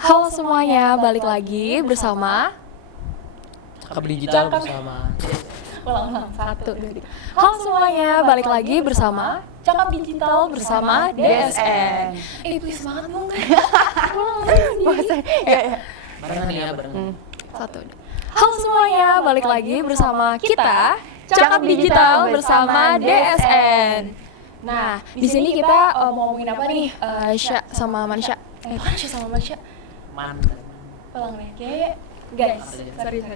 Halo semuanya, balik lagi bersama Cakap Digital bersama ulang-ulang 1, 2, 3. Halo semuanya, balik lagi bersama Cakap Digital bersama DSN. Please banget dong. barengan ya, barengan. 1. Halo semuanya, balik lagi bersama kita Cakap Digital bersama DSN. Nah, di sini kita mau ngomongin apa nih? Sya sama Mansha. Mansha sama Mansha. Ulang deh, kayak guys, sorry. 1,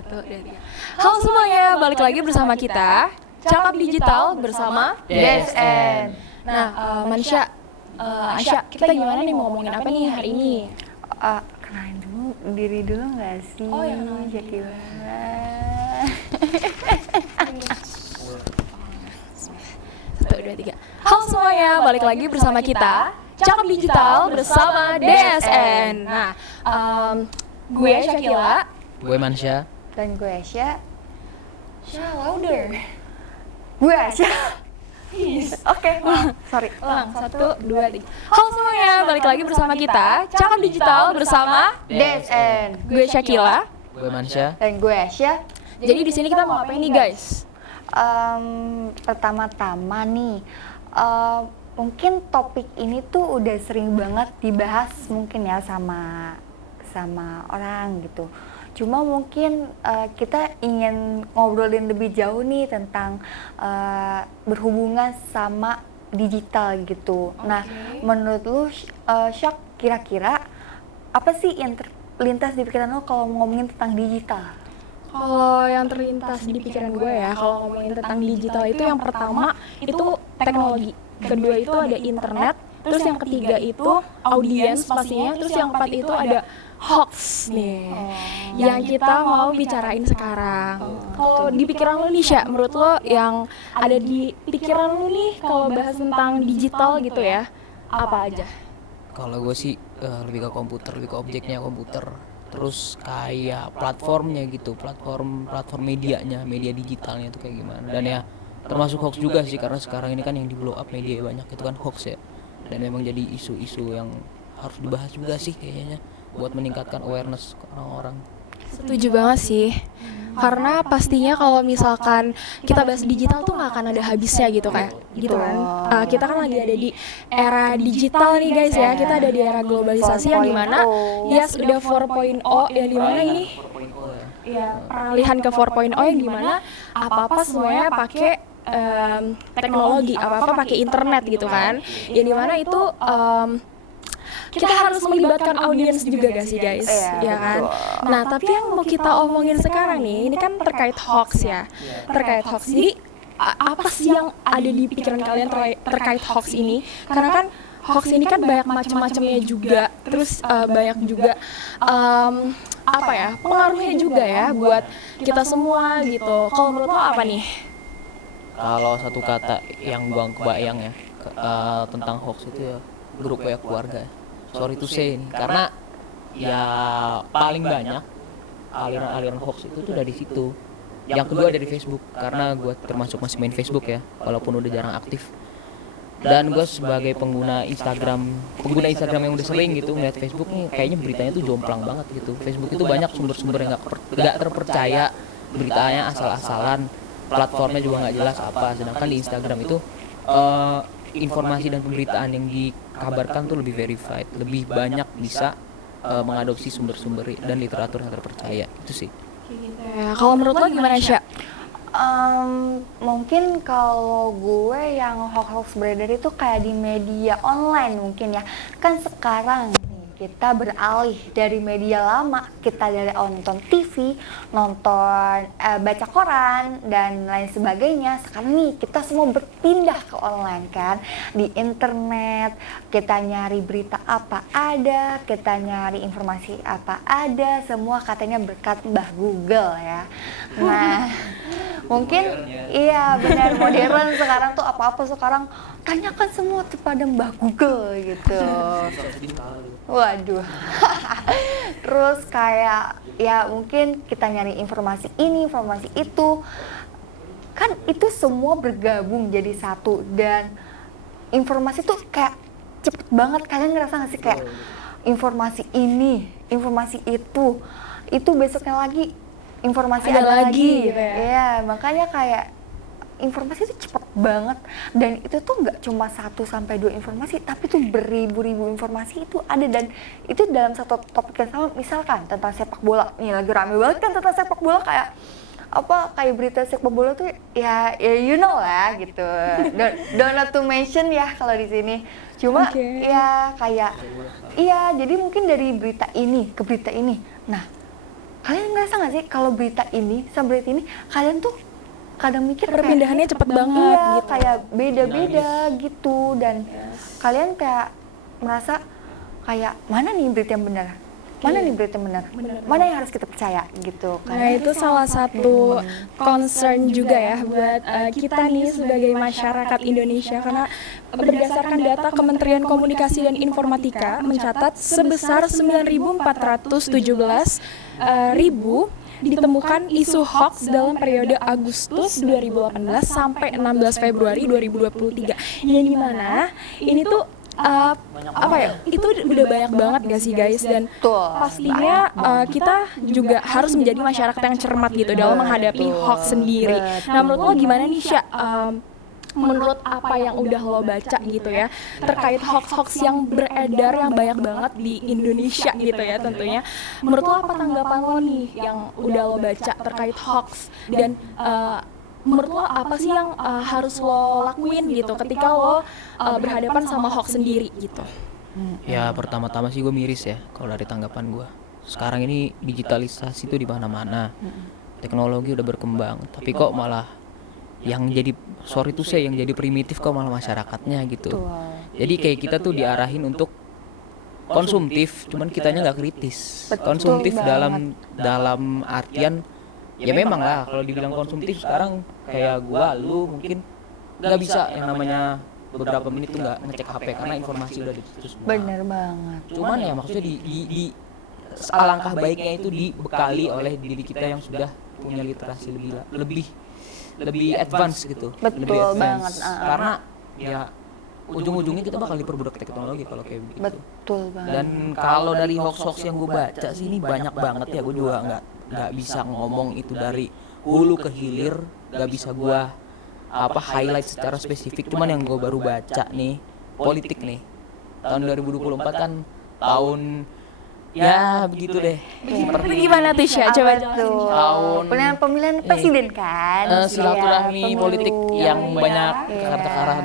2, 3. Halo semuanya, balik lagi bersama kita Cakap Digital bersama DSN. Nah, Mansha, Asya, kita gimana nih mau ngomongin apa nih hari ini? Kenalin dulu diri dulu nggak sih? Oh, yang kenalin diri. Gimana? 1, 2, 3. Halo semuanya, balik lagi bersama kita Cakap Digital bersama DSN. Nah, gue Syakila. Gue Mansha. Dan gue Asya. Louder. Gue Asya. Oke, sorry. Ulang, 1, 2, 3. Halo semuanya, balik lagi bersama kita Cakap Digital bersama DSN. gue Syakila. Gue Mansha. Dan gue Asya. Jadi di sini kita mau ngapain nih guys? Pertama-tama nih, mungkin topik ini tuh udah sering banget dibahas mungkin ya sama orang gitu. Cuma mungkin kita ingin ngobrolin lebih jauh nih tentang berhubungan sama digital gitu. Nah, menurut lu Syak, kira-kira apa sih yang terlintas di pikiran lu kalau ngomongin tentang digital? Kalau yang terlintas di pikiran gue ya, kalau ngomongin tentang digital itu yang pertama itu teknologi, kedua itu ada internet, terus yang ketiga itu audiens pastinya, terus yang keempat itu ada hoax nih, yang kita mau bicarain sekarang. Kalau di pikiran lo nih Sya, menurut lo yang ada di pikiran lo nih kalau bahas tentang digital gitu ya, apa aja? Kalau gue sih lebih ke komputer, lebih ke objeknya komputer. Terus kayak platformnya gitu, platform medianya, media digitalnya itu kayak gimana. Dan ya termasuk hoax juga sih, karena sekarang ini kan yang di blow up media banyak itu kan hoax ya. Dan memang jadi isu-isu yang harus dibahas juga sih kayaknya buat meningkatkan awareness orang-orang. Setuju banget sih, karena pastinya kalau misalkan kita bahas digital tuh nggak akan ada habisnya gitu kayak gitu kan. Kita kan lagi ada di era digital nih guys ya, kita ada di era globalisasi yang dimana yes udah 4.0 yang dimana ini ya peralihan ke 4.0 yang dimana apa-apa semuanya pakai teknologi, apa-apa pakai internet gitu kan, yang dimana itu kita harus melibatkan audiens juga gak sih guys, ya kan? Nah, tapi yang mau kita omongin sekarang nih, ini kan terkait hoax ya, terkait hoax. Jadi apa sih yang ada di pikiran kalian terkait hoax ini? Karena kan hoax ini kan banyak macam-macamnya juga, terus banyak juga apa ya pengaruhnya juga ya buat kita semua gitu. Kalau menurut lo apa nih? Kalau satu kata yang gue kebayang ya tentang hoax itu ya grup WA keluarga. Sorry to say nih, karena ya paling banyak aliran hoax itu tuh dari situ. Yang kedua dari Facebook, karena gue termasuk masih main Facebook ya, walaupun udah jarang aktif. Dan gue sebagai pengguna Instagram yang udah sering gitu ngeliat Facebook nih, kayaknya beritanya tuh jomplang banget gitu. Facebook itu banyak sumber-sumber yang nggak terpercaya, beritanya asal-asalan, platformnya juga nggak jelas apa. Sedangkan di Instagram itu informasi dan pemberitaan yang dikabarkan tuh lebih verified, lebih banyak bisa mengadopsi sumber-sumber dan literatur yang terpercaya. Itu sih. Ya, kalau menurut lo gimana Sya? Mungkin kalau gue yang hoax beredar itu kayak di media online mungkin ya. Kan sekarang nih kita beralih dari media lama, kita dari nonton TV, nonton baca koran dan lain sebagainya. Sekarang nih kita semua berpindah ke online kan. Di internet kita nyari berita apa ada, kita nyari informasi apa ada, semua katanya berkat Mbah Google ya. Nah, mungkin iya benar modern sekarang tuh apa-apa sekarang tanyakan semua kepada Mbah Google gitu. Waduh. Terus kayak ya mungkin kita nyari informasi ini, informasi itu. Kan itu semua bergabung jadi satu dan informasi tuh kayak cepet banget. Kalian ngerasa gak sih kayak informasi ini, informasi itu besoknya lagi informasi Ada ada lagi, lagi. gitu ya. Iya, makanya kayak informasi itu cepet banget, dan itu tuh nggak cuma 1 sampai 2 informasi, tapi tuh beribu-ribu informasi itu ada, dan itu dalam satu topik yang sama. Misalkan tentang sepak bola, nih lagi rame banget kan tentang sepak bola, kayak berita sepak bola tuh ya you know lah gitu. Don't not to mention ya kalau di sini. Cuma Oke. ya kayak jadi mungkin dari berita ini ke berita ini. Nah, kalian ngerasa nggak sih kalau berita ini sama berita ini, kalian tuh kadang mikir kayak, Perpindahannya cepet banget iya, gitu. kayak beda-beda gitu, dan kalian kayak merasa kayak mana nih berita yang benar, mana nih berita yang benar, mana yang harus kita percaya gitu kan. Nah, itu salah satu concern juga ya buat kita nih sebagai masyarakat Indonesia, karena berdasarkan data Kementerian Komunikasi dan Informatika mencatat sebesar 9.417 ribu ditemukan isu hoax dalam periode Agustus 2018 sampai 16 Februari 2023. Yang dimana ini tuh itu udah banyak banget gak sih guys, dan Betul. pastinya kita juga harus menjadi masyarakat yang cermat gitu dalam menghadapi hoax sendiri. Nah, menurut lo gimana nih, Sya? Menurut apa yang udah lo baca gitu ya terkait hoax-hoax yang beredar yang banyak banget di Indonesia gitu ya tentunya, menurut lo apa tanggapan lo nih yang udah lo baca terkait hoax, dan menurut lo apa sih yang harus lo lakuin gitu ketika lo berhadapan sama hoax sendiri gitu? Ya pertama-tama sih gue miris ya kalau dari tanggapan gue. Sekarang ini digitalisasi tuh di mana-mana, teknologi udah berkembang, tapi kok malah yang jadi yang jadi primitif kok malah masyarakatnya gitu. Jadi kayak kita tuh diarahin untuk konsumtif, cuman kitanya nggak kritis. Konsumtif dalam artian ya memang lah kalau dibilang konsumtif sekarang kayak lu mungkin nggak bisa yang namanya beberapa menit tuh nggak ngecek HP karena informasi udah di situ semua. Bener banget. Cuman ya maksudnya di alangkah baiknya itu dibekali oleh diri kita yang sudah punya literasi lebih advance gitu. Betul lebih advance. banget, Karena ya ujung-ujungnya kita bakal diperbudak teknologi kalau kayak begitu. Betul banget. Dan kalau dari hoax-hoax yang gue baca sih ini banyak banget ya, gue juga nggak bisa ngomong itu dari hulu ke hilir, nggak bisa gue highlight secara spesifik. Cuman yang gue baru baca nih politik nih, tahun 2024 kan tahun ya begitu deh. Seperti gimana tuh, Sya? Coba jelasin. Tahun pemilihan presiden kan. silaturahmi Iya, politik pemilu. yang banyak Iya. tekaran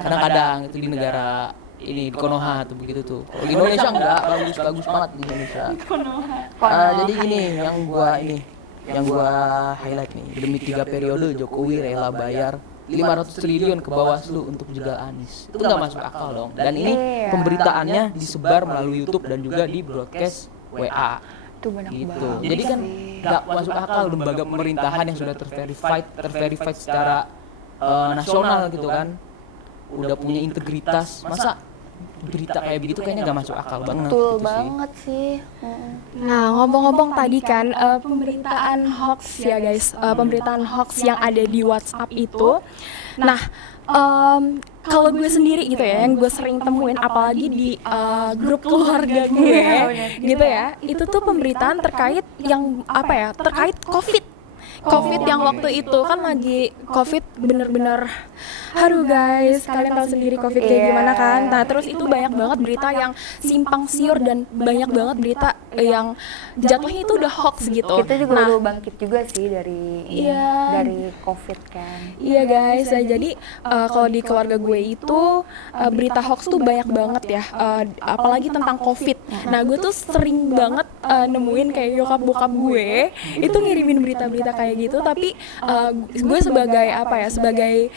kadang-kadang itu di negara ini di Konoha tuh begitu tuh. Kalau di Indonesia enggak, bagus banget di Indonesia. Jadi gini yang gua highlight nih, demi 3 periode Jokowi rela bayar 500 triliun ke Bawaslu untuk jegal Anies. Itu nggak masuk akal dong. Dan ini Iya. pemberitaannya disebar melalui YouTube dan juga di broadcast WA. Itu banyak Gitu. banget. Jadi kan nggak masuk akal lembaga pemerintahan yang sudah terverified secara nasional gitu kan, udah punya integritas, masa berita kayak begitu kayaknya nggak masuk akal banget. Betul gitu sih. banget sih. Nah, ngomong-ngomong tadi kan pemberitaan hoax ya guys, pemberitaan hoax yang ada di WhatsApp itu. Nah, kalau gue sendiri gitu ya, yang gue sering temuin apalagi di grup keluarga gue gitu ya, itu tuh pemberitaan terkait yang terkait COVID yang waktu itu kan lagi COVID bener-bener, aduh guys, kalian tahu sendiri COVID kayak gimana kan. Nah, terus itu banyak banget berita yang simpang siur dan banyak banget berita yang jatuhnya itu udah hoax gitu. Kita juga Nah, baru bangkit juga sih dari Iya. dari COVID kan. iya guys, nah, jadi kalau di keluarga gue itu berita hoax tuh banyak banget ya, apalagi tentang COVID. Nah, gue tuh sering banget nemuin kayak nyokap bokap gue itu ngirimin berita-berita kayak gitu, tapi gue sebagai sebagai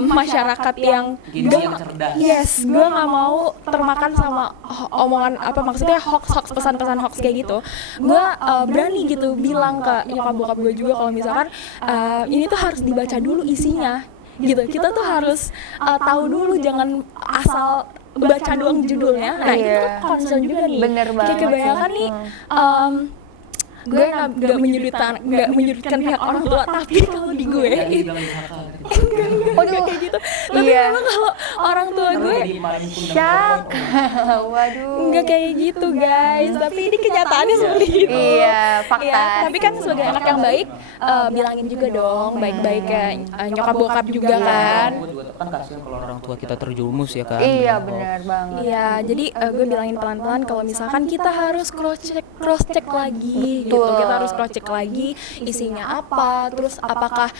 masyarakat yang Gengsi yang cerdas. yes, gue nggak mau termakan sama omongan maksudnya hoax pesan-pesan hoax kayak gitu. Gue berani gitu bilang ke nyokap bokap gue juga kalau misalkan ini tuh harus dibaca dulu isinya gitu. Kita tuh harus tahu dulu, jangan asal baca doang judulnya. Nah, itu tuh concern juga nih. Bener Kayak banget kebanyakan sih. nih gue nggak menyudutkan pihak orang tua, tapi kalau di gue enggak kayak gitu. Tapi memang kalau orang tua gue Syak. Waduh. enggak kayak gitu guys, tapi ini kenyataannya seperti itu. Iya, fakta. Iya, tapi kan sebagai anak yang baik, bilangin juga dong baik-baik ke nyokap bokap juga kan. Gue juga kan kasihan kalau orang tua kita terjerumus ya kan. Iya, benar banget. Iya, jadi gue bilangin pelan-pelan kalau misalkan kita harus cross check lagi gitu. Kita harus cross check lagi isinya apa, terus apakah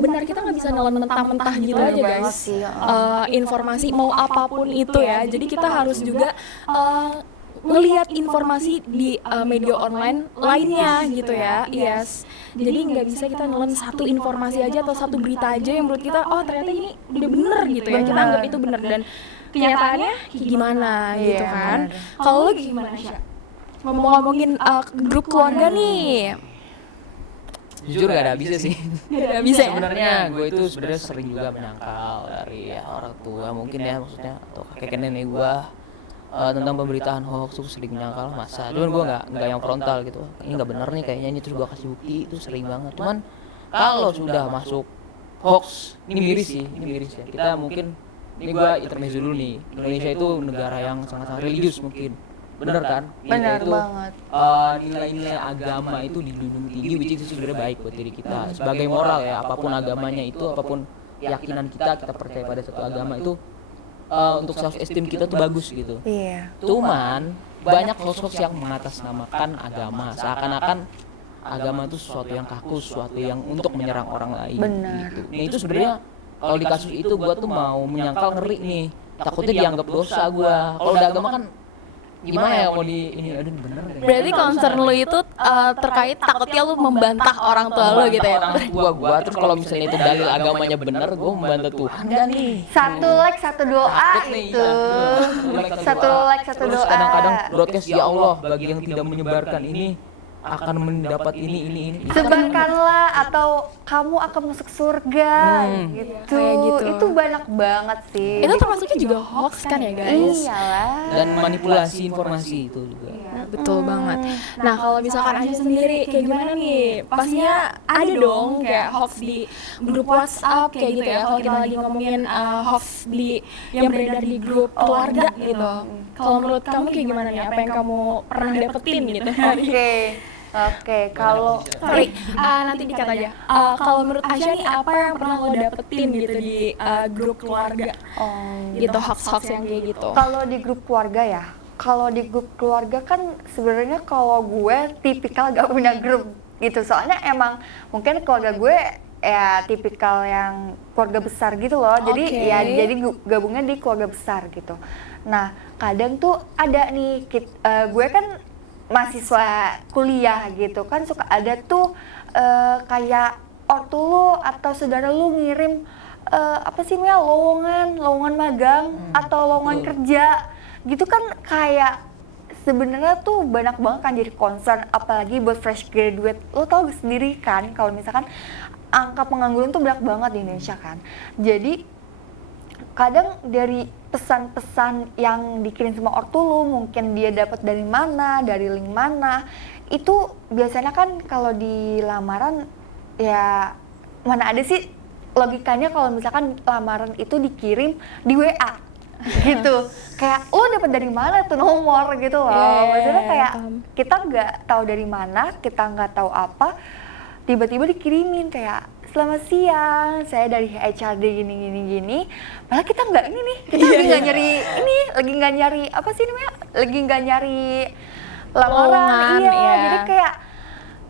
benar, kita nggak bisa nelan mentah-mentah gitu Bener aja banget guys. sih, Informasi mau apapun itu ya. Jadi kita harus juga ngelihat informasi di media online lainnya gitu ya. Yes. Jadi nggak bisa kita nelan satu informasi aja atau satu berita aja yang menurut kita ternyata ini udah bener gitu ya. Kita anggap itu bener dan kenyataannya kayak gimana gitu kan. Kalau lo gimana Sya? Ngomongin grup keluarga nih. Jujur gak ada habisnya sih. Gak bisa ya? Sebenarnya gue itu sebenarnya sering juga menyangkal dari orang tua mungkin ya, maksudnya atau kakek nenek gue tentang pemberitaan hoax tuh sering menyangkal masa. Cuman gue nggak yang frontal gitu. Ini nggak benar nih kayaknya, ini terus gue kasih bukti, itu sering banget. Cuman kalau sudah masuk hoax, ini miris ya. Kita mungkin, ini gue intermezzo dulu nih. Indonesia itu negara yang sangat-sangat religius mungkin. Bener kan? Benar Itu, banget. nilai-nilai agama itu dijunjung tinggi, which itu sebenarnya baik buat diri kita sebagai moral ya. Apapun agamanya itu, apapun keyakinan kita percaya pada satu agama itu, untuk self esteem kita tuh bagus gitu. Iya. Cuman banyak hoax yang mengatasnamakan agama, seakan-akan agama itu sesuatu yang kaku, sesuatu yang untuk menyerang orang lain. Benar. Gitu. Nah itu sebenarnya kalau di kasus itu gua tuh mau menyangkal, ngeri nih, takutnya dianggap dosa gua. Kalau udah agama kan gimana ya, mau di ini, aduh bener deh. Berarti concern lu itu terkait takutnya lu membantah orang tua lu gitu ya? Orang tua gua, terus kalau misalnya itu dalil agamanya bener, gua membantah Tuhan gak nih? Satu like, satu doa Takut nih, itu. Satu like, satu Terus doa. kadang-kadang broadcast, ya Allah bagi yang tidak menyebarkan ini akan mendapat ini. Sebarkanlah atau kamu akan masuk surga gitu. Kayak gitu. Itu banyak banget sih. Itu termasuknya juga hoax kan ya guys? Iyalah. Dan manipulasi informasi itu juga. Betul banget. Nah kalau misalkan Asia sendiri kayak gimana nih? Pastinya ada dong kayak hoax di grup WhatsApp kayak gitu ya. Kalau kita lagi ngomongin hoax yang beredar di grup keluarga gitu. Kalau menurut kamu kayak gimana nih? Apa yang kamu pernah dapetin gitu? Oke, kalau Sorry, nanti dikat aja. Kalau menurut Asia nih apa yang pernah lo dapetin gitu di grup keluarga? Gitu hoax-hoax yang kayak gitu. kalau di grup keluarga ya, kalau di grup keluarga kan sebenarnya kalau gue tipikal gak punya grup gitu, soalnya emang mungkin keluarga gue ya tipikal yang keluarga besar gitu loh, jadi Oke. ya jadi gabungnya di keluarga besar gitu. Nah kadang tuh ada nih gue kan mahasiswa kuliah gitu kan, suka ada tuh kayak ortu lu atau saudara lu ngirim apa sih namanya, lowongan magang atau lowongan kerja gitu kan, kayak sebenarnya tuh banyak banget kan jadi concern, apalagi buat fresh graduate. Lo tau sendiri kan kalau misalkan angka pengangguran tuh banyak banget di Indonesia kan. Jadi kadang dari pesan-pesan yang dikirim sama ortu lu, mungkin dia dapat dari mana, dari link mana, itu biasanya kan kalau di lamaran ya mana ada sih logikanya kalau misalkan lamaran itu dikirim di WA gitu, kayak lo dapat dari mana tuh nomor gitu loh. Maksudnya kayak kita nggak tahu dari mana, kita nggak tahu apa, tiba-tiba dikirimin kayak selamat siang, saya dari HRD gini. Malah kita nggak ini nih, kita lagi nggak nyari ini, lagi nggak nyari apa sih namanya, lagi nggak nyari lamaran. Lowongan, Iya, iya. jadi kayak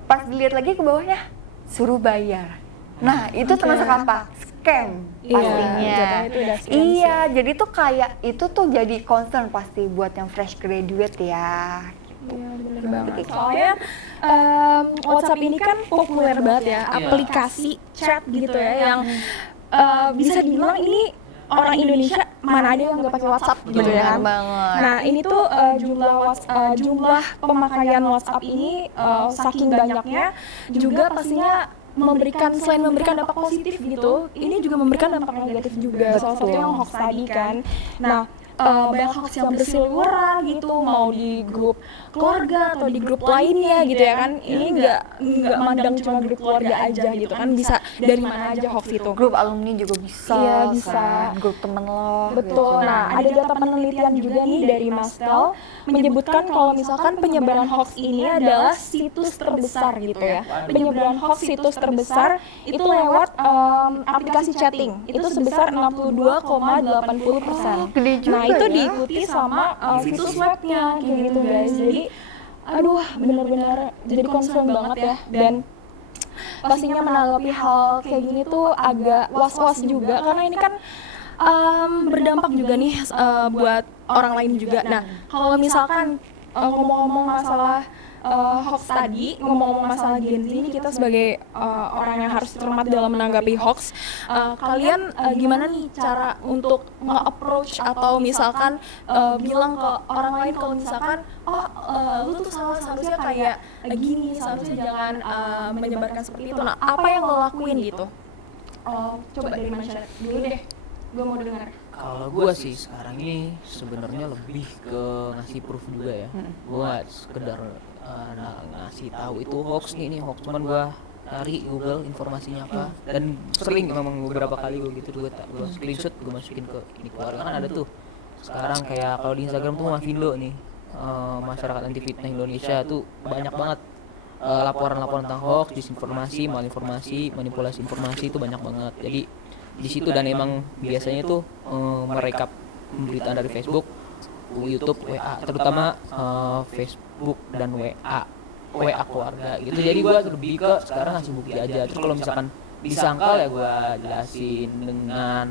pas dilihat lagi ke bawahnya suruh bayar. Nah itu termasuk apa? Scam pastinya. jatuhnya itu udah scam Iya, jadi tuh kayak itu tuh jadi concern pasti buat yang fresh graduate ya. Iya bener banget. Soalnya WhatsApp ini kan populer banget ya, aplikasi chat gitu ya yang bisa dibilang ini orang Indonesia mana ada yang nggak pakai WhatsApp gitu ya. Benar banget. Nah ini tuh jumlah pemakaian WhatsApp ini saking banyaknya juga pastinya selain memberikan dampak positif gitu, ini juga memberikan dampak negatif juga. Salah satunya yang hoax tadi kan. Nah banyak hoax yang berseliweran gitu, mau di grup keluarga atau di grup lainnya gitu ya kan. Ini nggak mandang cuma grup keluarga aja gitu kan, bisa dari mana aja hoax itu. Grup alumni juga bisa. Iya, bisa. Kan? Grup temen lo. Betul. Gitu. Nah, ada data penelitian juga nih dari Mastel menyebutkan kalau misalkan penyebaran hoax ini adalah situs terbesar gitu ya. Penyebaran hoax situs terbesar itu lewat aplikasi chatting. Itu sebesar 62,80%. Gede juga Nah, itu ya. diikuti sama situs webnya kayak gitu guys. Jadi aduh, benar-benar jadi concern banget ya. Dan pastinya menanggapi hal kayak gini tuh agak was-was juga karena ini kan berdampak juga nih buat orang lain juga. Nah, kalau misalkan ngomong-ngomong masalah hoax tadi, ngomong-ngomong masalah Gen Z ini, kita sebagai orang yang harus cermat dalam menanggapi hoax, kalian gimana nih cara untuk nge-approach atau misalkan bilang ke orang lain kalau misalkan lu tuh salah, seharusnya kayak gini, seharusnya jangan menyebarkan seperti itu. Nah, apa yang lo lakuin gitu? Coba dari Mansha dulu deh, gue mau dengar. Kalau gue sih sekarang ini sebenarnya lebih ke ngasih proof juga ya. Gue gak sekedar ngasih tahu itu hoax nih, ini hoax, cuman gue cari Google informasinya apa, dan sering memang beberapa kali gue gitu, gue screenshot, gue masukin ke ini keluarga. Kan ada tuh sekarang kayak kalau di Instagram tuh Mavindo nih, masyarakat anti fitnah Indonesia tuh banyak banget laporan-laporan tentang hoax, disinformasi, malinformasi, manipulasi informasi itu banyak banget. Jadi di situ, dan emang biasanya tuh merekap pemberitaan dari Facebook, YouTube, WA, terutama Facebook dan WA keluarga gitu. Jadi gue lebih ke sekarang ngasih bukti aja. Terus kalau misalkan disangkal ya gue jelasin dengan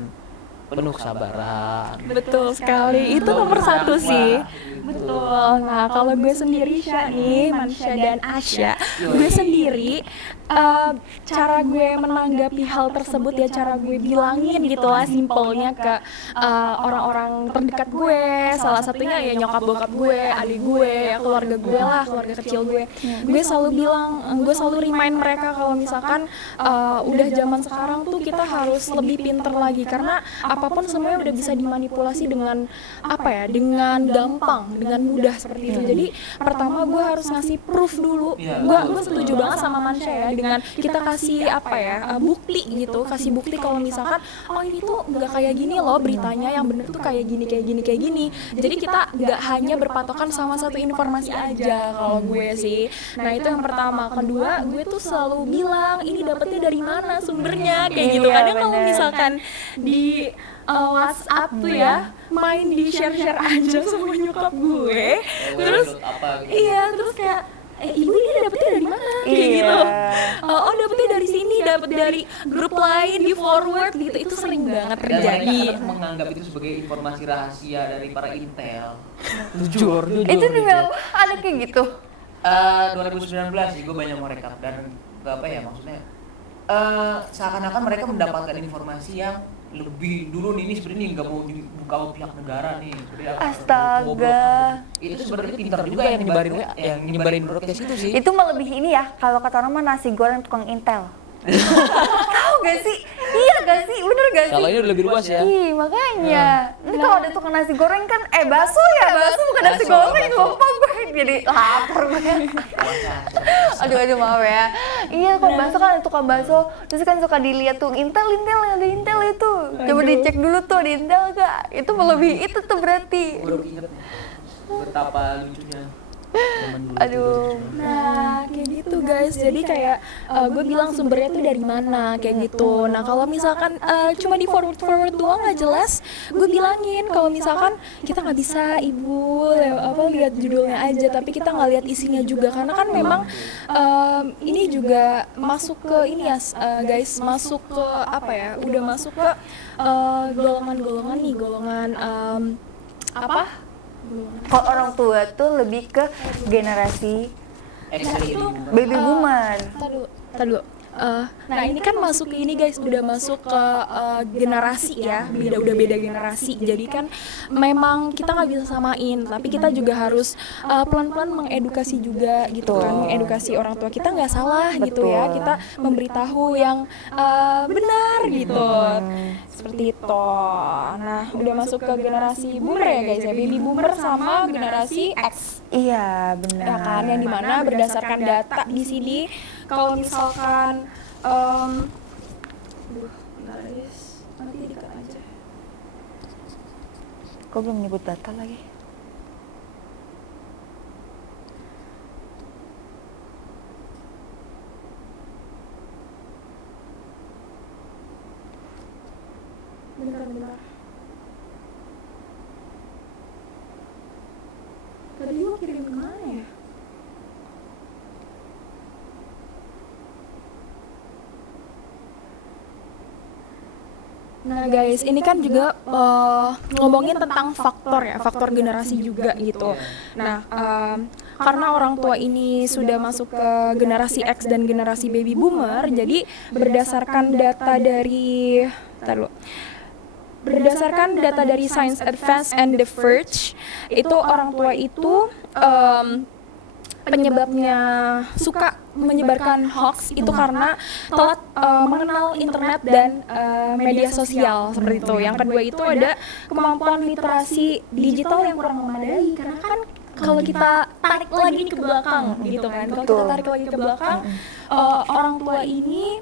penuh kesabaran. Betul sekali, itu nomor satu sih. Betul. Nah, kalau gue sendiri Mansha dan Asya, gue sendiri cara gue menanggapi hal tersebut ya, cara gue bilangin gitu lah simpelnya ke orang-orang terdekat gue, salah satunya ya nyokap bokap gue, adik gue, ya keluarga gue lah, keluarga kecil gue. Gue selalu bilang, gue selalu remind mereka kalau misalkan udah zaman sekarang tuh kita harus lebih pinter lagi, karena apapun semuanya udah bisa dimanipulasi dengan dengan gampang, dengan mudah seperti itu. Jadi pertama gue harus ngasih proof dulu. Gue setuju banget sama Mansha ya, dengan kita kasih bukti gitu, kasih bukti kalau misalkan ini tuh nggak kayak gini loh beritanya, yang bener tuh kayak gini. Jadi kita nggak hanya berpatokan sama satu informasi aja kalau gue sih. Nah, itu yang pertama. Kedua, gue tuh selalu bilang ini dapetnya dari mana sumbernya kayak gitu. Kadang kalau misalkan di WhatsApp tuh ya main di share aja sama nyokap gue, terus terus kayak ibu ini dapetnya dari mana kayak gitu. Dapetnya dari sini, dapet dari grup lain, di forward gitu. Itu sering banget terjadi. Dan mereka menganggap itu sebagai informasi rahasia dari para intel. Jujur. Itu juga ada kayak gitu. 2019 sih gue banyak merekap, dan maksudnya seakan-akan mereka mendapatkan informasi yang lebih dulu nih, ini sebenarnya nggak mau dibuka pihak negara nih. Astaga. Itu sebenarnya pintar juga yang nyebarin broadcast itu sih. Itu melebihi ini ya, kalau kata orang mah nasi goreng tukang intel. Tahu gak sih? Iya gak sih? Bener gak sih? Kalau ini udah lebih luas ya. Ih, makanya. Nanti kalau ada tukang nasi goreng kan, bakso bukan nasi Bakso, goreng, lupa gue. Jadi lapar gue. Aduh maaf ya. Iya, kalau bakso kan ada tukang bakso, terus kan suka dilihat tuh intel ada intel itu. Coba dicek dulu tuh di intel gak? Itu melebihi itu tuh berarti. Baru ingat betapa lucunya. Aduh. Nah, kayak gitu guys. Jadi kayak gue bilang sumbernya tuh dari mana kayak gitu. Nah, kalau misalkan cuma di forward doang nggak jelas, gue bilangin kalau misalkan kita nggak bisa ibu lihat judulnya aja, tapi kita nggak lihat isinya juga, karena kan memang ini juga masuk ke ini ya guys, masuk ke udah masuk ke golongan Kalau orang tua tuh lebih ke generasi baby boomer. Tadi Nah ini kan masuk ke ini guys, udah masuk ke generasi ya, udah beda generasi. Jadi kan memang kita nggak bisa samain, tapi kita juga harus pelan-pelan mengedukasi juga gitu kan, mengedukasi orang tua kita nggak salah gitu ya, kita memberitahu yang benar gitu, seperti itu. Nah udah masuk ke generasi boomer ya guys ya, baby boomer sama generasi X. Iya benar. Ya kan, yang dimana berdasarkan data di sini kalau misalkan bentar guys, nanti dikat aja. Kok belum nyebut data lagi? Bentar. Tadi gua kirim kemana ya? Nah guys, ini kan juga ngomongin tentang faktor ya, faktor generasi juga gitu. Nah, karena orang tua ini sudah masuk ke generasi X dan generasi baby boomer, jadi berdasarkan data dari, Science Advance and The Verge, itu orang tua itu penyebabnya suka menyebarkan hoax itu karena telat mengenal internet dan media sosial seperti itu. Yang kedua itu ada kemampuan literasi digital yang kurang memadai, karena kan kalau kita tarik lagi ke belakang gitu kan, kalau kita tarik lagi ke belakang orang tua ini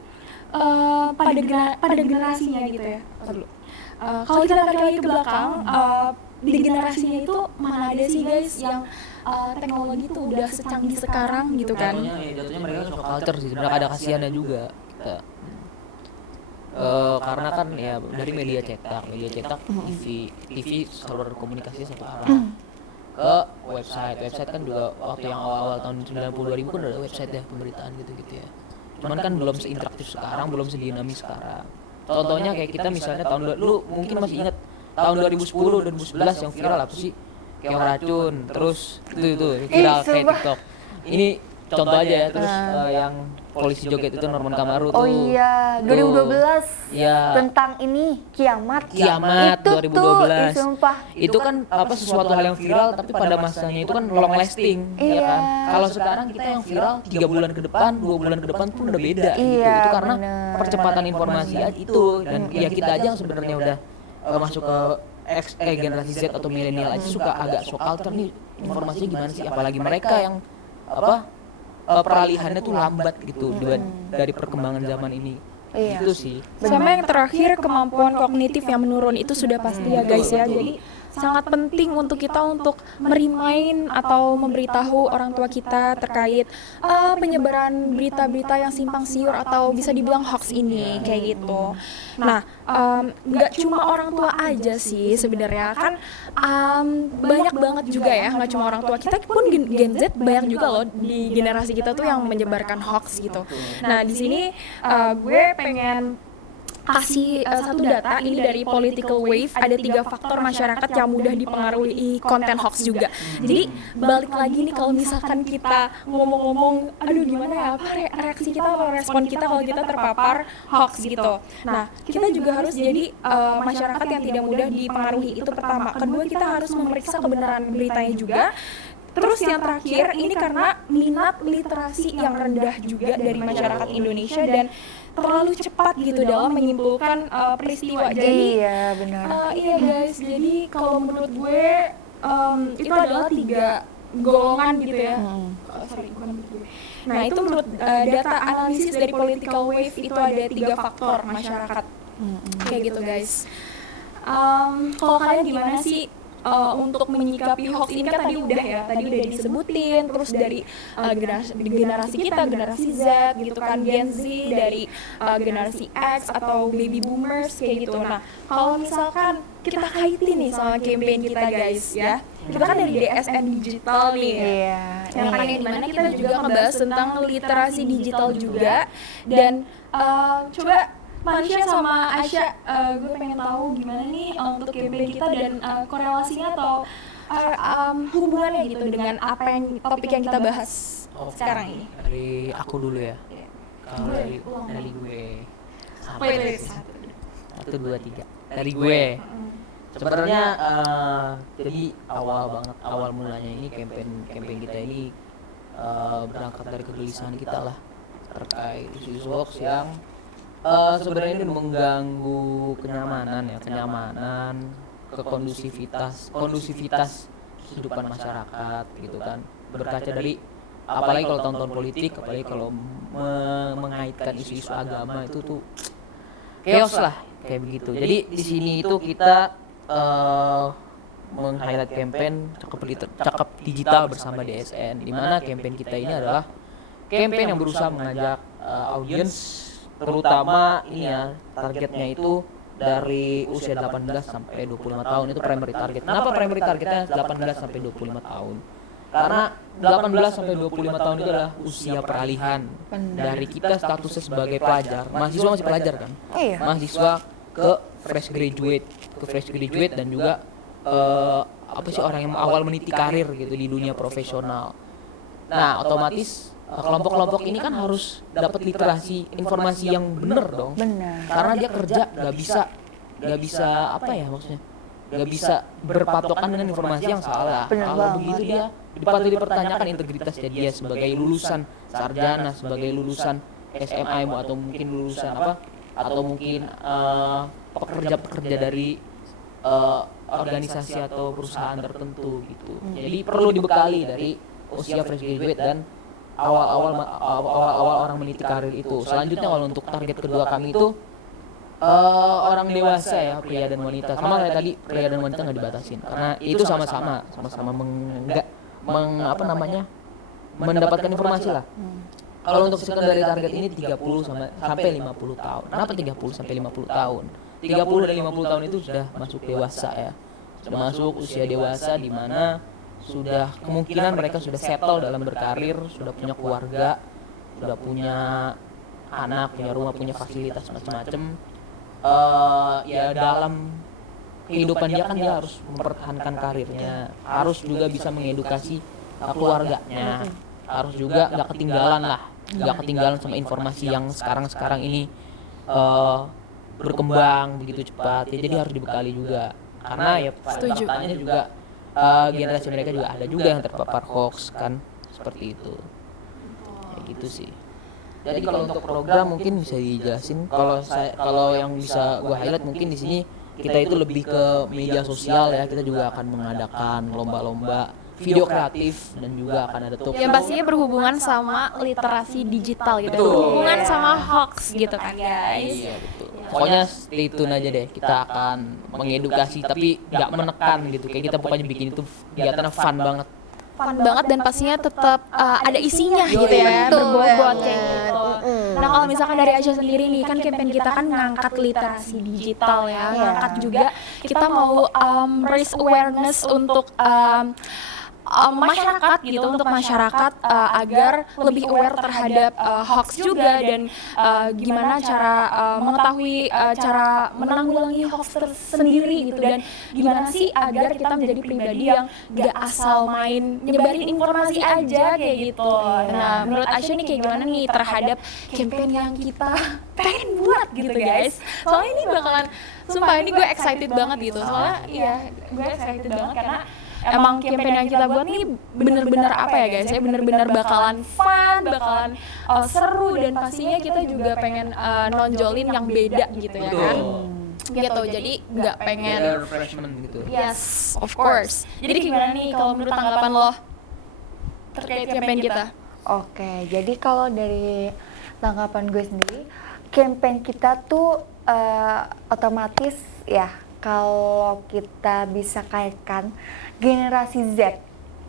pada generasinya gitu ya. Kalau kita tarik lagi ke belakang di generasinya itu mana ada sih guys yang teknologi itu udah secanggih sekarang gitu kan. Jatuhnya mereka shock culture sih, sebenarnya ada kasihannya juga kita. Karena kan ya dari media cetak TV saluran komunikasi satu arah ke website kan juga waktu yang awal-awal tahun 90-2000 kan udah ada website ya pemberitaan gitu ya. Cuman kan belum seinteraktif sekarang, belum sedinamis sekarang. Contohnya kayak kita misalnya lu mungkin masih ingat tahun 2010 2011 yang viral apa sih? Kayak racun, terus itu viral kayak TikTok. Ini contoh aja ya, terus yang polisi joget itu Norman Kamaru tuh. Oh iya, 2012. Iya. Tentang ini kiamat Kiamat itu 2012. sumpah. Itu kan sesuatu hal yang viral tapi pada masanya itu kan long lasting, ya kan. Kalau sekarang kita yang viral 3 bulan ke depan, 2 bulan ke depan pun udah beda gitu. Itu karena percepatan informasi itu, dan ya kita aja yang sebenarnya udah masuk ke generasi Z atau milenial aja suka agak shock culture nih, informasinya gimana sih, apalagi mereka yang peralihannya tuh lambat gitu dari perkembangan zaman ini. Iya. Itu sih. Sama yang terakhir, kemampuan kognitif yang menurun itu sudah pasti ya guys ya. Jadi sangat penting untuk kita untuk merimain atau memberitahu orang tua kita terkait penyebaran berita-berita yang simpang siur atau bisa dibilang hoax ini kayak gitu. Nah, nggak cuma orang tua aja sih sebenarnya kan, banyak banget juga ya, nggak cuma orang tua kita pun Gen Z banyak juga loh di generasi kita tuh yang menyebarkan hoax gitu. Nah di sini gue pengen kasih satu data ini dari Political Wave, ada 3 faktor masyarakat yang mudah dipengaruhi konten hoax juga. Jadi balik lagi nih, kalau misalkan kita ngomong-ngomong, aduh gimana ya, apa reaksi kita atau respon kita kalau kita terpapar hoax gitu. Nah kita juga harus jadi masyarakat yang tidak mudah dipengaruhi, itu pertama. Kedua, kita harus memeriksa kebenaran beritanya juga. Terus yang terakhir, ini karena minat literasi yang rendah juga dari masyarakat Indonesia dan terlalu cepat gitu dalam menyimpulkan peristiwa. Jadi iya benar. Iya guys, jadi kalau menurut gue itu adalah 3 golongan gitu ya. Nah itu menurut data analisis dari Political Wave itu ada 3 faktor masyarakat. Kayak gitu guys. Kalau kalian gimana sih untuk menyikapi hoax ini? Kan tadi udah disebutin, terus dari generasi kita, generasi Z gitu kan, Gen Z, dari generasi X atau baby boomers kayak gitu. Nah kalau misalkan kita kaitin nih sama campaign kita guys ya, kita kan dari DSN Digital nih, yang dimana kita juga ngebahas tentang literasi digital juga. Dan coba Manisha sama Asya, gue pengen tahu gimana nih untuk campaign kita dan korelasinya atau hubungannya gitu dengan apa yang topik yang kita bahas sekarang ini. Dari aku dulu ya. Kalau dari gue Apa itu? 1, 2, 3 dari gue. Sebenarnya jadi awal mulanya ini campaign kita ini berangkat dari kegelisahan kita lah terkait isu-isu hoax yang sebenarnya ini mengganggu kenyamanan, kondusivitas kehidupan masyarakat gitu kan. Berkaca dari apalagi kalau tahun-tahun politik, apalagi kalau mengaitkan isu-isu agama itu tuh chaos lah kayak begitu. Jadi di sini itu kita meng-highlight campaign cakep digital bersama DSN, di mana campaign kita ini adalah campaign yang berusaha mengajak audiens, terutama ini ya targetnya itu dari usia 18 sampai 25 tahun, itu primary target. Kenapa primary targetnya 18 sampai 25 tahun? Karena 18 sampai 25 tahun itu adalah usia peralihan dari kita statusnya sebagai pelajar, mahasiswa masih pelajar kan? Iya. Mahasiswa ke fresh graduate dan juga apa sih orang yang awal meniti karir gitu di dunia profesional. Nah, otomatis kelompok-kelompok ini kan harus dapat literasi informasi yang benar dong. Benar. Karena dia kerja nggak bisa apa ya maksudnya, nggak bisa berpatokan dengan informasi yang salah. Benar Kalau banget. begitu dia patut dipertanyakan integritasnya dia sebagai lulusan sarjana, sebagai lulusan SMA atau mungkin lulusan apa, atau mungkin pekerja dari organisasi atau perusahaan tertentu gitu. Jadi perlu dibekali dari usia fresh graduate dan awal orang meniti karir itu. Selanjutnya kalau untuk target kedua kami itu orang dewasa ya, pria dan wanita. Sama kayak tadi, pria dan wanita nggak dibatasin karena itu sama-sama mendapatkan informasi lah. Kalau untuk secondary target ini 30 sampai 50 tahun. Kenapa 30 sampai 50 tahun? 30 dan 50 tahun itu sudah masuk dewasa ya. Sudah masuk usia dewasa di mana sudah kemungkinan mereka sudah settle dalam berkarir, sudah punya keluarga, sudah punya anak, punya rumah, punya fasilitas macam-macam. Ya dalam kehidupan dia kan dia harus mempertahankan karirnya, harus juga bisa mengedukasi keluarganya, harus juga nggak ketinggalan sama informasi yang sekarang ini berkembang begitu cepat ya. Jadi harus dibekali juga karena ya faktanya juga generasi mereka juga ada juga yang terpapar hoax kan, seperti itu ya gitu sih. Jadi kalau untuk program mungkin bisa dijelasin. Kalau yang bisa gua highlight mungkin di sini kita itu lebih ke media sosial ya. Kita juga akan mengadakan lomba-lomba video kreatif dan juga akan ada talk Yang show. pastinya berhubungan sama literasi digital gitu. Betul. Berhubungan sama hoax gitu kan guys. Iya betul. Pokoknya stay tune aja deh. Kita akan mengedukasi tapi nggak menekan gitu. Kayak kita pokoknya bikin itu kegiatannya fun banget. Fun banget dan pastinya tetap ada isinya gitu ya, Betul berbobot banget. kayak gitu. Nah kalau misalkan dari Asia sendiri nih kan campaign kita kan ngangkat literasi digital ya, ngangkat juga kita mau raise awareness untuk masyarakat gitu, untuk masyarakat agar lebih aware terhadap hoax juga dan gimana cara mengetahui cara menanggulangi hoax tersendiri gitu, dan gimana sih agar kita menjadi pribadi yang gak asal main nyebarin informasi aja kayak gitu. Nah menurut Asya nih kayak gimana nih terhadap campaign yang kita pengen buat gitu guys, soalnya ini bakalan sumpah ini gue excited banget gitu, soalnya iya gue excited banget karena emang campaign yang kita buat nih bener-bener apa ya guys ya, bener-bener bakalan fun, bakalan seru, dan pastinya kita juga pengen nonjolin yang beda gitu ya kan. Gitu, jadi nggak pengen Ada refreshment gitu. yes of course. Jadi gimana nih kalau menurut tanggapan lo terkait campaign kita? Oke, jadi kalau dari tanggapan gue sendiri, campaign kita tuh otomatis ya, kalau kita bisa kaitkan generasi Z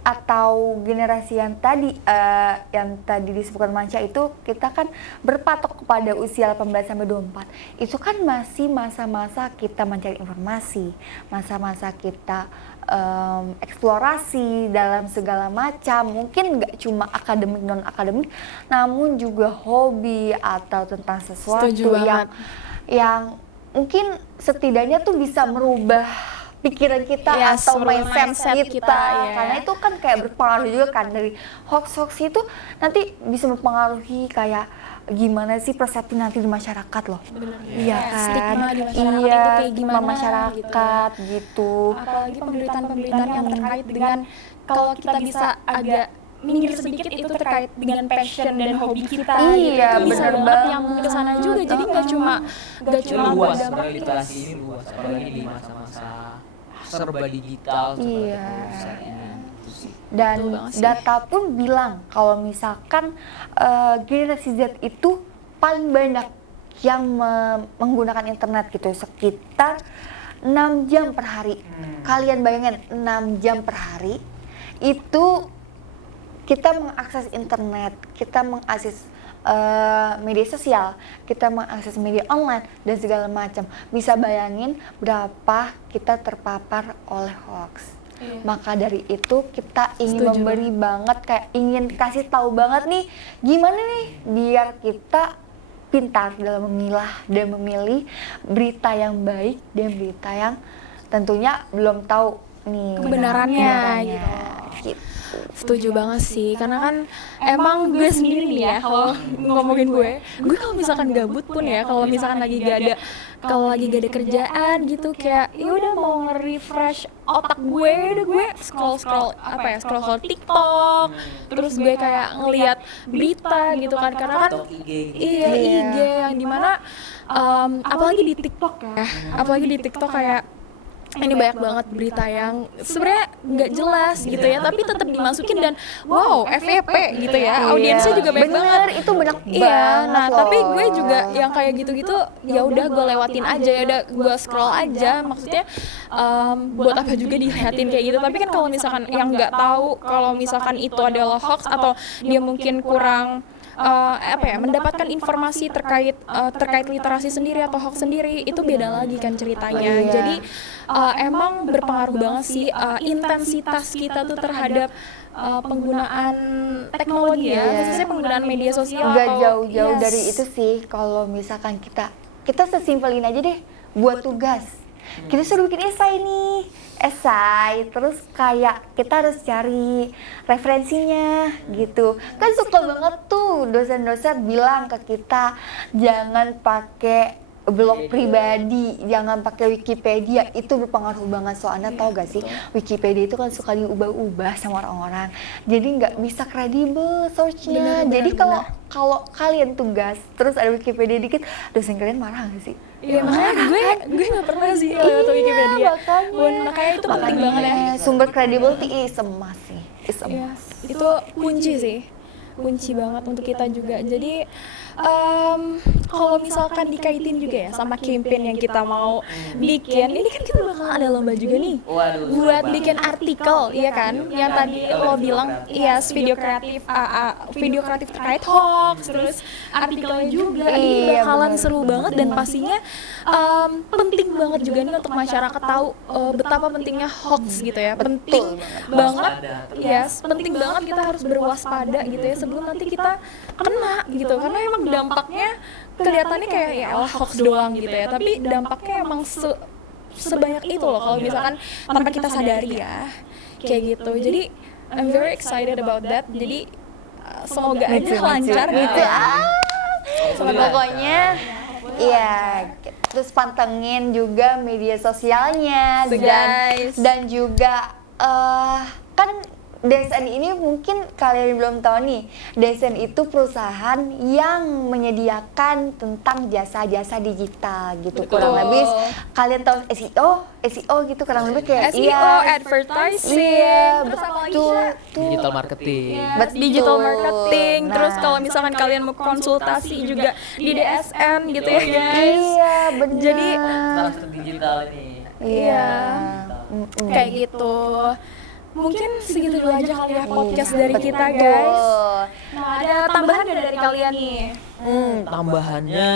atau generasi yang tadi disebutkan Manca itu, kita kan berpatok kepada usia 18 sampai 24. Itu kan masih masa-masa kita mencari informasi, masa-masa kita eksplorasi dalam segala macam, mungkin nggak cuma akademik non akademik, namun juga hobi atau tentang sesuatu Setuju banget. yang mungkin setidaknya tuh bisa merubah pikiran kita Yes, atau merubah mindset mindset kita, kita, ya. karena itu kan kayak berpengaruh juga kan dari hoax itu nanti bisa mempengaruhi kayak gimana sih persepsi nanti di masyarakat loh. Iya Kayak kan, stigma di masyarakat iya, itu kayak stigma gimana masyarakat gitu. apalagi pemberitaan-pemberitaan yang terkait dengan kalau kita bisa agak minggir sedikit itu terkait dengan passion dan hobi kita Iya, itu bisa bener banget banget. yang ke sana juga, jadi nggak cuma Ini luas, berdampak sebenarnya literasi ini luas, apalagi di masa-masa serba digital seperti Iya. saat ini. Itu sih. Dan Betul banget sih. data pun bilang kalau misalkan generasi Z itu paling banyak yang menggunakan internet gitu, sekitar 6 jam per hari. Kalian bayangin 6 jam per hari itu kita mengakses internet, kita mengakses media sosial, kita mengakses media online dan segala macam. Bisa bayangin berapa kita terpapar oleh hoax. Iya. Maka dari itu kita ingin Setuju. memberi banget, kayak ingin kasih tahu banget nih gimana nih biar kita pintar dalam memilah dan memilih berita yang baik dan berita yang tentunya belum tahu nih Kebenarannya, gitu. Setuju banget sih, karena kan emang gue sendiri nih ya kalau ngomongin gue kalau misalkan gabut pun ya, kalau misalkan lagi gak ada kerjaan gitu, kayak ya udah mau nge-refresh otak gue, udah gue scroll TikTok, terus gue kayak ngelihat berita gitu kan, karena kan TikTok, IG gitu. iya Iya. IG yang dimana apalagi di TikTok ya, apalagi di TikTok kayak ini banyak banget berita yang sebenarnya nggak jelas gitu ya, tapi tetap dimasukin dan wow FYP gitu ya, audiensnya juga banyak Bener, banget. itu banyak Iya, banget nah loh. tapi gue juga yang kayak gitu-gitu ya udah gue lewatin aja, ya udah gue scroll aja, maksudnya buat apa juga dilihatin kayak gitu. Tapi kan kalau misalkan yang nggak tahu kalau misalkan itu adalah hoax atau dia mungkin kurang mendapatkan informasi terkait literasi sendiri atau hoax sendiri, itu beda lagi kan ceritanya. Iya. Jadi emang berpengaruh banget sih intensitas kita tuh terhadap penggunaan teknologi ya, khususnya penggunaan media sosial. Nggak atau- jauh-jauh Yes. dari itu sih. Kalau misalkan kita sesimpelin aja deh buat tugas, kita suruh bikin esai, terus kayak kita harus cari referensinya gitu. Kan suka banget tuh dosen-dosen bilang ke kita jangan pakai blog pribadi, jangan pakai Wikipedia, itu berpengaruh banget. Soalnya tau gak sih, Wikipedia itu kan suka diubah-ubah sama orang-orang, jadi nggak bisa kredibel searchnya. Benar, Jadi benar, kalau kalian tugas terus ada Wikipedia dikit, dosen kalian marah gak sih? Iya, makanya gue nggak pernah sih lewat Wikipedia. Makanya itu penting banget ya. Sumber credibility is a must sih, is a Iya, must. itu kunci sih, kunci banget untuk kita juga. Jadi kalau misalkan dikaitin juga ya sama campaign yang kita mau bikin, ini kan kita bakal ada lomba juga nih Waduh, buat seru bikin banget. artikel, iya kan? Yang tadi lo bilang, iya video kreatif terkait hoax, terus artikelnya juga. Ini Iya, bakalan benar. seru banget dan pastinya penting banget juga nih untuk masyarakat tahu betapa pentingnya hoax gitu ya. Penting banget, yes, penting banget kita harus berwaspada gitu ya sebelum nanti kita kena gitu, karena emang dampaknya kelihatannya kayak ya Allah hoax doang gitu ya, tapi dampaknya emang sebanyak itu loh kalau misalkan tanpa kita sadari ya, kayak gitu. Jadi I'm very excited about that. Jadi semoga aja lancar gitu ya. Pokoknya iya, terus pantengin juga media sosialnya So, guys. dan juga kan DSN ini mungkin kalian belum tahu nih, DSN itu perusahaan yang menyediakan tentang jasa-jasa digital gitu. Betul. Kurang lebih kalian tahu SEO gitu, kurang lebih kayak SEO, advertising, iya, terus apa lagi betul, ya? tuh. Digital marketing. Betul. Digital marketing, terus Nah. kalau misalkan kalian mau konsultasi juga di DSN gitu ya guys. Iya, benar. Jadi Transaksi digital ini. iya. kayak gitu. Mungkin segitu dulu aja kali ya podcast Iya, dari betul. kita guys. Nah, ada tambahan nggak dari kalian nih? Tambahannya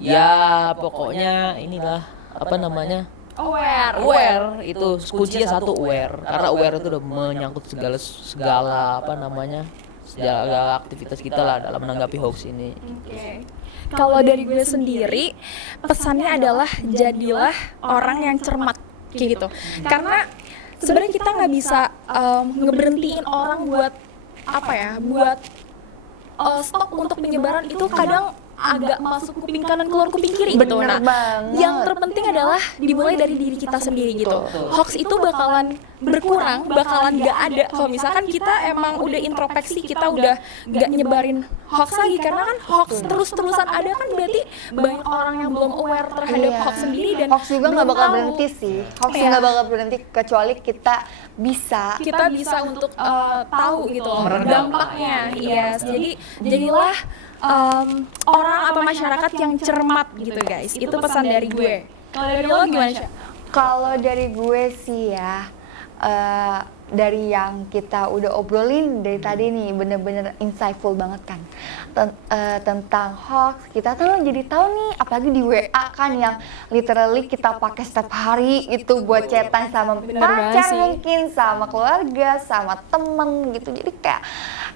ya pokoknya inilah apa namanya? Aware itu kuncinya satu, aware, karena aware itu udah menyangkut segala apa namanya, segala aktivitas kita lah dalam menanggapi hoax ini. Kalau dari gue sendiri, pesannya adalah jadilah orang yang cermat. kayak gitu. Karena sebenarnya kita nggak bisa ngeberhentiin orang buat apa ya, buat stop untuk penyebaran itu kadang agak masuk kuping kanan keluar kuping kiri gitu. Bener Nah, banget. yang terpenting adalah dimulai dari diri kita sendiri gitu. Hoax itu bakalan berkurang, bakalan nggak ada kalau misalkan kita emang udah introspeksi, kita udah nggak nyebarin hoax lagi. Karena kan hoax terus-terusan ada kan berarti banyak orang yang belum aware terhadap Iya. hoax sendiri dan hoax juga nggak belum bakal tahu. berhenti sih. Hoax Iya. nggak bakal berhenti kecuali kita bisa Kita bisa untuk tahu gitu loh dampaknya. Yes, jadi jadilah orang atau masyarakat yang cermat gitu guys. Itu pesan dari gue. Kalau dari lo gimana Sya? Kalau dari gue sih ya, dari yang kita udah obrolin dari tadi nih, bener-bener insightful banget kan. Tentang hoax, kita tuh jadi tahu nih, apalagi di WA kan yang literally kita pakai setiap hari itu buat chatan sama Bener banget pacar sih. mungkin, sama keluarga, sama temen gitu. Jadi kayak,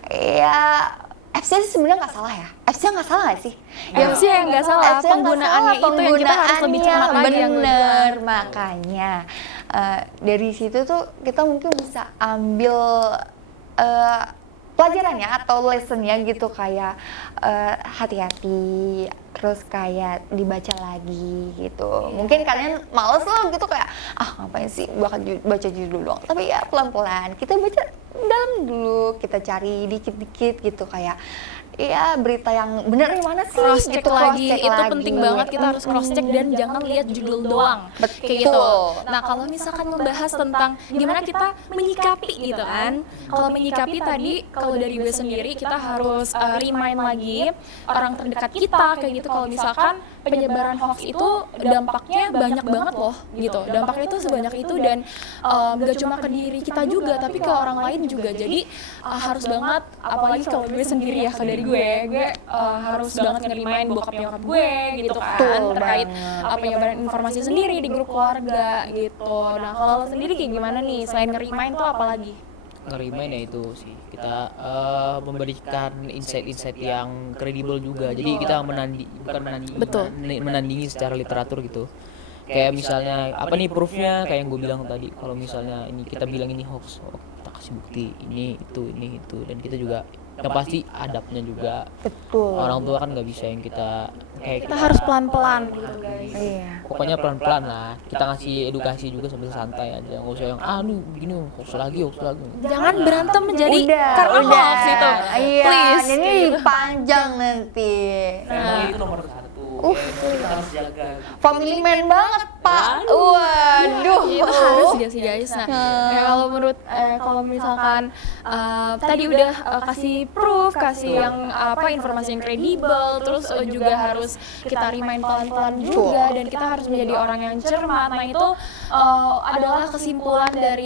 ya apps-nya sih sebenarnya nggak salah ya. Apps-nya nggak salah nggak sih? Apps-nya yang nggak salah, Apps-nya nggak penggunaannya salah, itu yang kita harus lebih cermat lagi yang gue bener, bilang. makanya dari situ tuh kita mungkin bisa ambil pelajarannya atau lessonnya gitu, kayak hati-hati, terus kayak dibaca lagi gitu. Mungkin kalian males loh gitu, kayak ngapain sih baca judul doang, tapi ya pelan-pelan kita baca dalam dulu, kita cari dikit-dikit gitu, kayak ya berita yang bener yang mana sih Cross check gitu, lagi, cross-check itu lagi. penting banget, kita harus cross check dan jangan lihat judul doang. Betul. Kayak gitu. Nah, kalau misalkan membahas tentang gimana kita menyikapi gitu kan. Kalau menyikapi tadi, kalau dari gue sendiri kita harus remind lagi orang terdekat kita kayak gitu, kalau misalkan penyebaran hoax itu dampaknya banyak banget loh gitu. Dampaknya itu sebanyak itu dan gak cuma ke diri kita juga tapi ke orang lain juga. Jadi harus banget, apalagi kalau gue sendiri ya, kalau dari gue harus banget nge-remind bokap nyokap gue gitu kan, Betul terkait banget. penyebaran informasi sendiri di grup keluarga gitu. Nah, kalau lo sendiri kayak gimana nih selain nge-remind tuh apalagi? Ngerimain ya itu sih, kita memberikan insight-insight yang kredibel juga. Jadi kita Betul. menandingi secara literatur gitu. Kayak misalnya apa nih proofnya, kayak yang gue bilang tadi, kalau misalnya ini kita bilang ini hoax, kita kasih bukti ini itu, dan kita juga yang pasti adabnya juga. Betul. Orang tua kan nggak bisa yang kita kayak Kita harus pelan-pelan gitu guys. Iya. pokoknya pelan-pelan lah, kita ngasih edukasi juga sambil santai aja, nggak usah yang aduh begini hoax lagi. Jangan berantem menjadi Udah, karena udah. hoax itu. Iya, Please. ini kayak gitu. panjang nanti. Family itu nomor satu. Kita harus jaga. Family man banget, Pak. Waduh. Itu harus gak sih guys. Nah, ya kalau menurut kalau misalkan tadi udah kasih proof, kasih yang informasi yang kredibel, terus juga harus kita remind pelan-pelan juga dan kita harus menjadi orang yang cermat. Nah, itu adalah kesimpulan dari